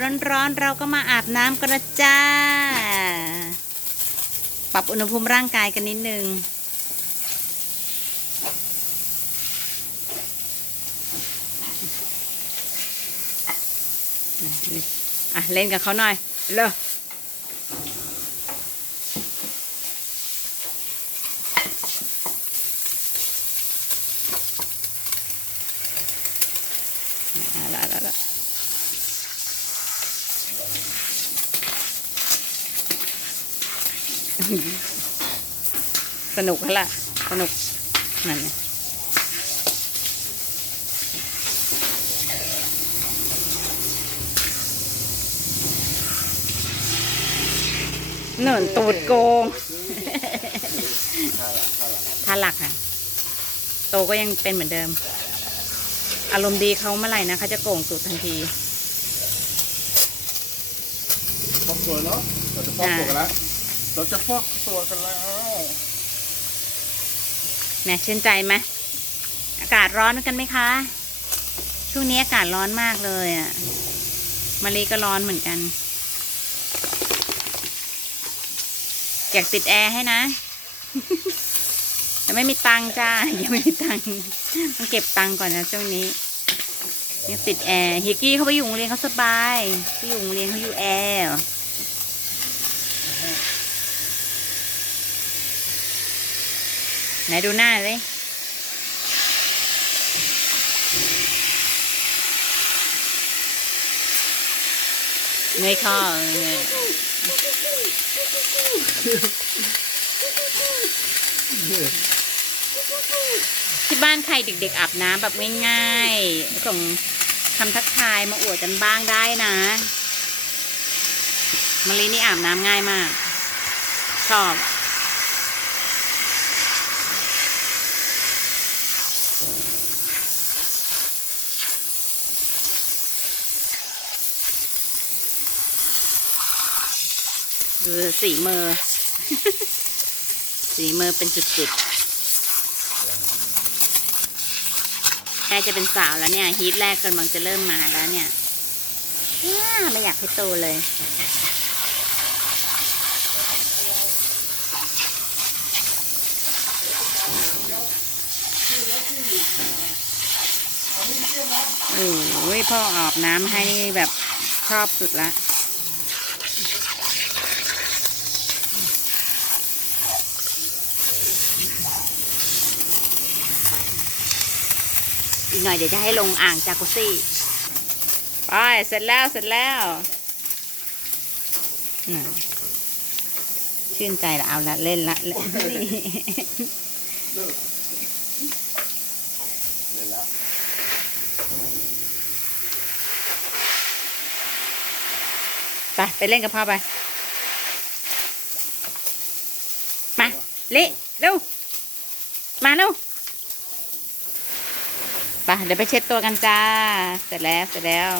ร้อนๆเราก็มาอาบน้ำกันนะจ้า ปรับอุณหภูมิร่างกายกันนิดนึง อะ เล่นกับเขาหน่อย เร็วเอาละเอาละเอาละ สนุกแล้วล่ะ สนุก นั่นไงหนุนตูดโกงท่าหลักค่ะ โตก็ยังเป็นเหมือนเดิม อารมณ์ดีเขาเมื่อไหร่นะเขาจะโก่งสุดทันทีฟอกตัวเนาะเราจะฟอกตัวกันแล้ว เราจะฟอกตัวกันแล้วแหม่ชื่นใจไหมอากาศร้อนกันไหมคะ ช่วงนี้อากาศร้อนมากเลยอะ่ะมารีก็ร้อนเหมือนกัน อยากติดแอร์ให้นะ แต่ไม่มีตังค์จ้ายังไม่มีตังค์ต้องเก็บตังค์ก่อนนะช่วงนี้ยังติดแอร์ฮิกกี้เขาไปอยู่โรงเรียนเขาสบายเขาอยู่โรงเรียนเขาอยู่แอร์ ไหนดูหน้าเลยเงยคอเงยที่บ้านใครเด็กๆอาบน้ำแบบง่ายๆส่งคำทักทายมาอวดกันบ้างได้นะมะลินี่อาบน้ำง่ายมาก ชอบ ดูสีมือ สีมือเป็นจุดๆใกล้จะเป็นสาวแล้วเนี่ยฮีทแรกกำลังจะเริ่มมาแล้วเนี่ยไม่อยากให้โตเลยโอ้ยพ่ออาบน้ำให้แบบชอบสุดละ อีกหน่อยเดี๋ยวจะให้ลงอ่างจากุซี่ไปเสร็จแล้วเสร็จแล้วชื่นใจละเอาละเล่นละเล่นนี่ไปไปเล่นกับพ่อไปมาเละเร็วมาเร็ว ไปเดี๋ยวไปเช็ดตัวกันจ้า เสร็จแล้วเสร็จแล้ว